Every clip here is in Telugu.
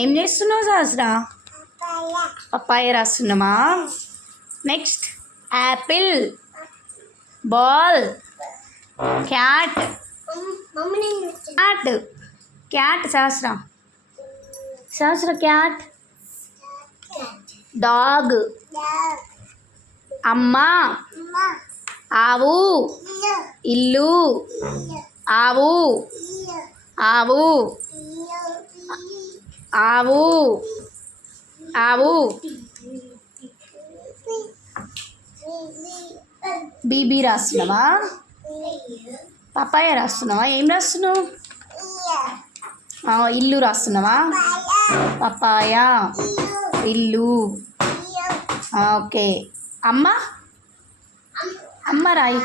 ఏం చేస్తున్నావు సహస్రా? పప్పాయ రాస్తున్నామా? Next apple, ball, cat, cat, cat Sahasra, Sahasra cat, dog, అమ్మ, ఆవు, ఇల్లు, ఆవు, ఆవు, ఆవు, ఆవు, బీబీ రాస్తున్నావా? పపాయ రాస్తున్నావా? ఏం రాస్తున్నావు? ఇల్లు రాస్తున్నావా? పపాయ, ఇల్లు. ఓకే. అమ్మ, అమ్మ రాయి,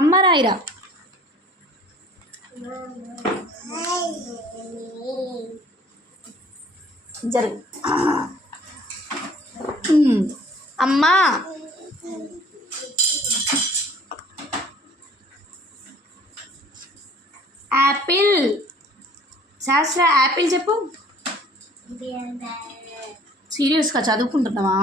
అమ్మ రాయిరా. జరుగు. అమ్మ, యాపిల్. శాస్త్ర యాపిల్ చెప్పు. సీరియస్గా చదువుకుంటున్నావా?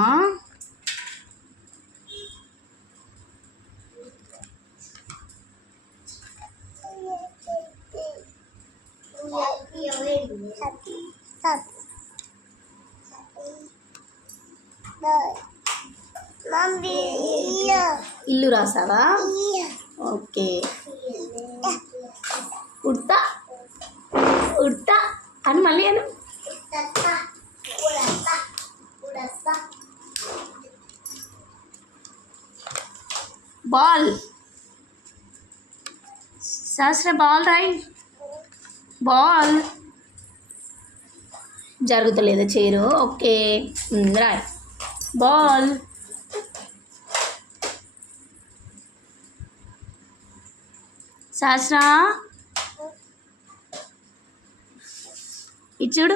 ఇల్లు రాసావా? ఓకే. ఉడతా ఉడతా అని మళ్ళీ అను. బాల్. సహస్ర బాల్ రాయి. బాల్ జరుగుతలేదా చేరు? ఓకే రాయ్. బాల్. సహస్ర ఇచ్చుడు.